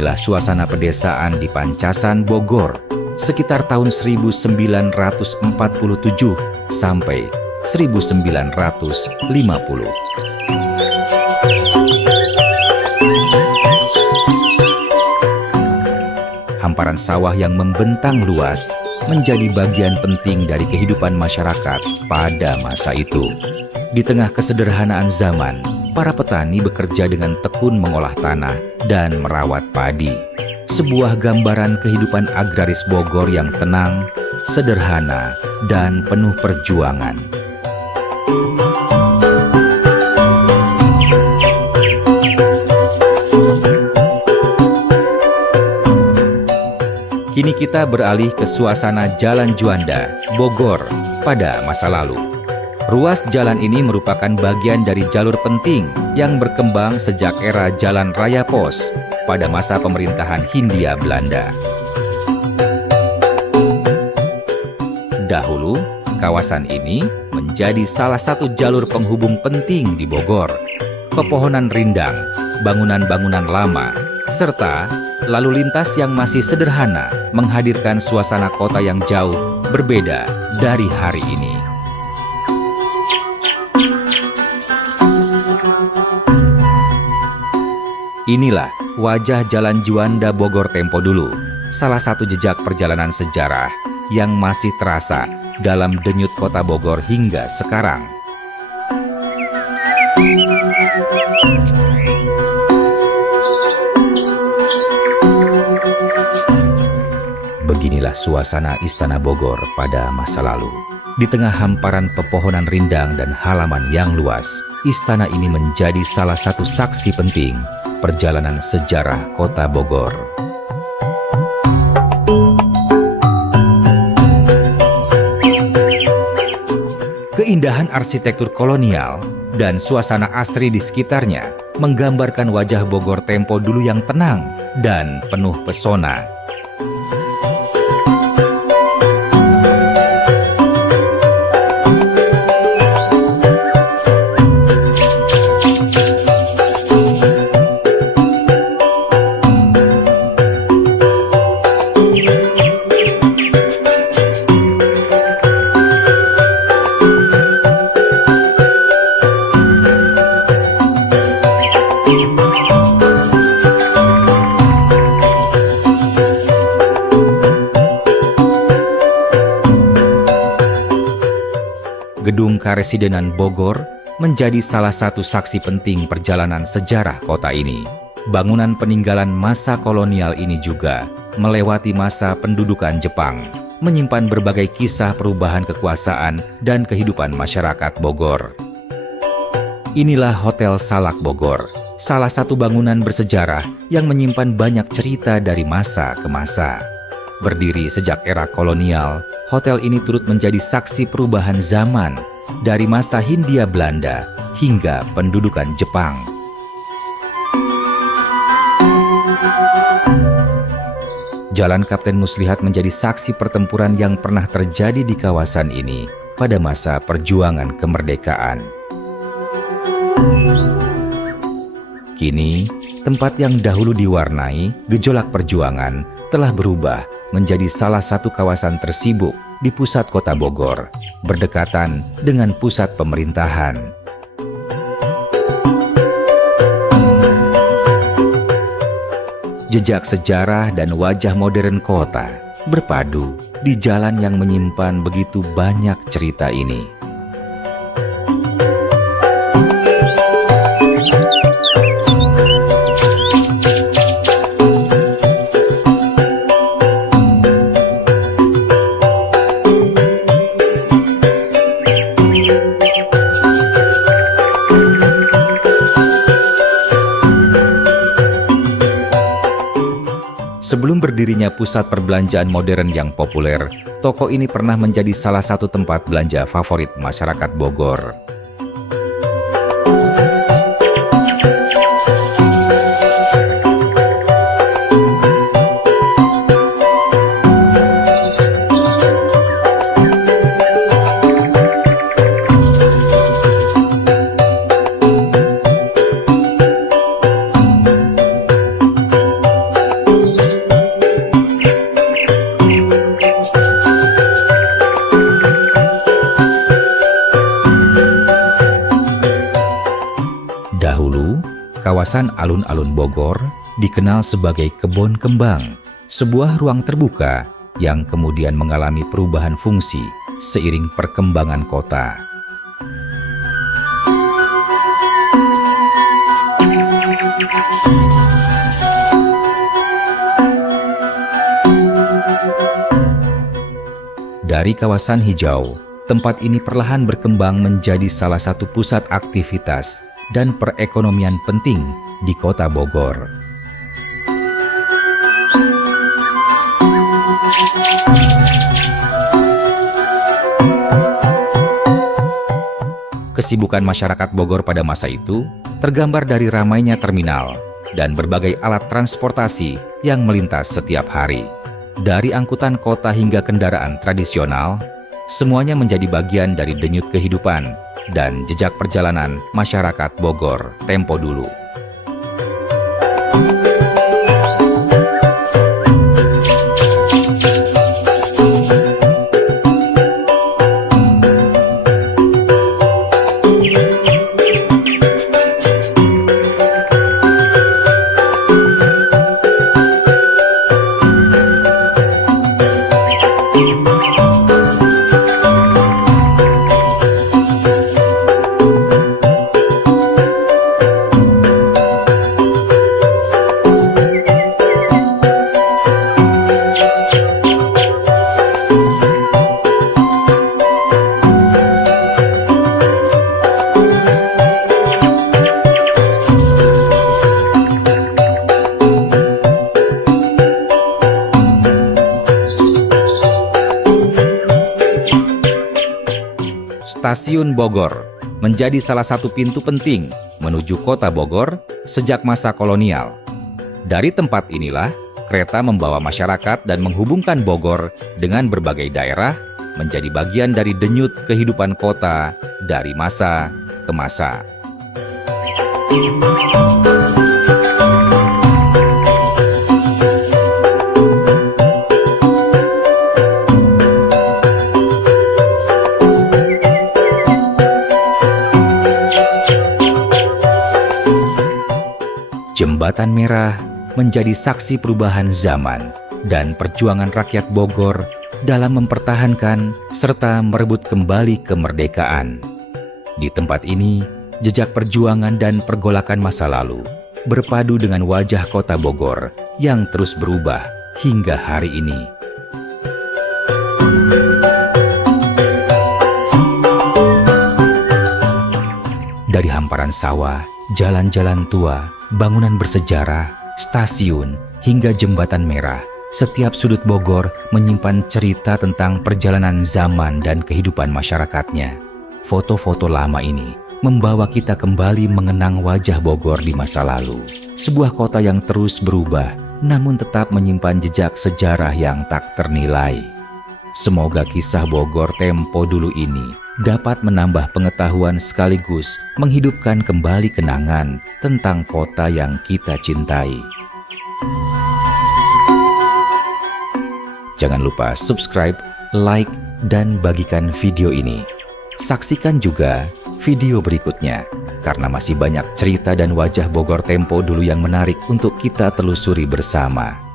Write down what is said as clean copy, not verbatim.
Inilah suasana pedesaan di Pancasan, Bogor, sekitar tahun 1947 sampai 1950. Hamparan sawah yang membentang luas menjadi bagian penting dari kehidupan masyarakat pada masa itu. Di tengah kesederhanaan zaman, para petani bekerja dengan tekun mengolah tanah dan merawat padi. Sebuah gambaran kehidupan agraris Bogor yang tenang, sederhana, dan penuh perjuangan. Kini kita beralih ke suasana Jalan Juanda, Bogor, pada masa lalu. Ruas jalan ini merupakan bagian dari jalur penting yang berkembang sejak era Jalan Raya Pos pada masa pemerintahan Hindia Belanda. Dahulu, kawasan ini menjadi salah satu jalur penghubung penting di Bogor. Pepohonan rindang, bangunan-bangunan lama, serta lalu lintas yang masih sederhana menghadirkan suasana kota yang jauh berbeda dari hari ini. Inilah wajah Jalan Juanda Bogor tempo dulu, salah satu jejak perjalanan sejarah yang masih terasa dalam denyut kota Bogor hingga sekarang. Beginilah suasana Istana Bogor pada masa lalu. Di tengah hamparan pepohonan rindang dan halaman yang luas, istana ini menjadi salah satu saksi penting perjalanan sejarah kota Bogor. Keindahan arsitektur kolonial dan suasana asri di sekitarnya menggambarkan wajah Bogor tempo dulu yang tenang dan penuh pesona. Gedung Karesidenan Bogor menjadi salah satu saksi penting perjalanan sejarah kota ini. Bangunan peninggalan masa kolonial ini juga melewati masa pendudukan Jepang, menyimpan berbagai kisah perubahan kekuasaan dan kehidupan masyarakat Bogor. Inilah Hotel Salak Bogor, salah satu bangunan bersejarah yang menyimpan banyak cerita dari masa ke masa. Berdiri sejak era kolonial, hotel ini turut menjadi saksi perubahan zaman dari masa Hindia Belanda hingga pendudukan Jepang. Jalan Kapten Muslihat menjadi saksi pertempuran yang pernah terjadi di kawasan ini pada masa perjuangan kemerdekaan. Kini, tempat yang dahulu diwarnai gejolak perjuangan telah berubah menjadi salah satu kawasan tersibuk di pusat kota Bogor, berdekatan dengan pusat pemerintahan. Jejak sejarah dan wajah modern kota berpadu di jalan yang menyimpan begitu banyak cerita ini. Sebelum berdirinya pusat perbelanjaan modern yang populer, toko ini pernah menjadi salah satu tempat belanja favorit masyarakat Bogor. Kawasan alun-alun Bogor dikenal sebagai Kebon Kembang, sebuah ruang terbuka yang kemudian mengalami perubahan fungsi seiring perkembangan kota. Dari kawasan hijau, tempat ini perlahan berkembang menjadi salah satu pusat aktivitas dan perekonomian penting di kota Bogor. Kesibukan masyarakat Bogor pada masa itu tergambar dari ramainya terminal dan berbagai alat transportasi yang melintas setiap hari. Dari angkutan kota hingga kendaraan tradisional, semuanya menjadi bagian dari denyut kehidupan dan jejak perjalanan masyarakat Bogor tempo dulu. Stasiun Bogor menjadi salah satu pintu penting menuju kota Bogor sejak masa kolonial. Dari tempat inilah, kereta membawa masyarakat dan menghubungkan Bogor dengan berbagai daerah menjadi bagian dari denyut kehidupan kota dari masa ke masa. Jembatan Merah menjadi saksi perubahan zaman dan perjuangan rakyat Bogor dalam mempertahankan serta merebut kembali kemerdekaan. Di tempat ini, jejak perjuangan dan pergolakan masa lalu berpadu dengan wajah kota Bogor yang terus berubah hingga hari ini. Dari hamparan sawah, jalan-jalan tua, bangunan bersejarah, stasiun, hingga jembatan merah, setiap sudut Bogor menyimpan cerita tentang perjalanan zaman dan kehidupan masyarakatnya. Foto-foto lama ini membawa kita kembali mengenang wajah Bogor di masa lalu. Sebuah kota yang terus berubah, namun tetap menyimpan jejak sejarah yang tak ternilai. Semoga kisah Bogor tempo dulu ini dapat menambah pengetahuan sekaligus menghidupkan kembali kenangan tentang kota yang kita cintai. Jangan lupa subscribe, like, dan bagikan video ini. Saksikan juga video berikutnya, karena masih banyak cerita dan wajah Bogor tempo dulu yang menarik untuk kita telusuri bersama.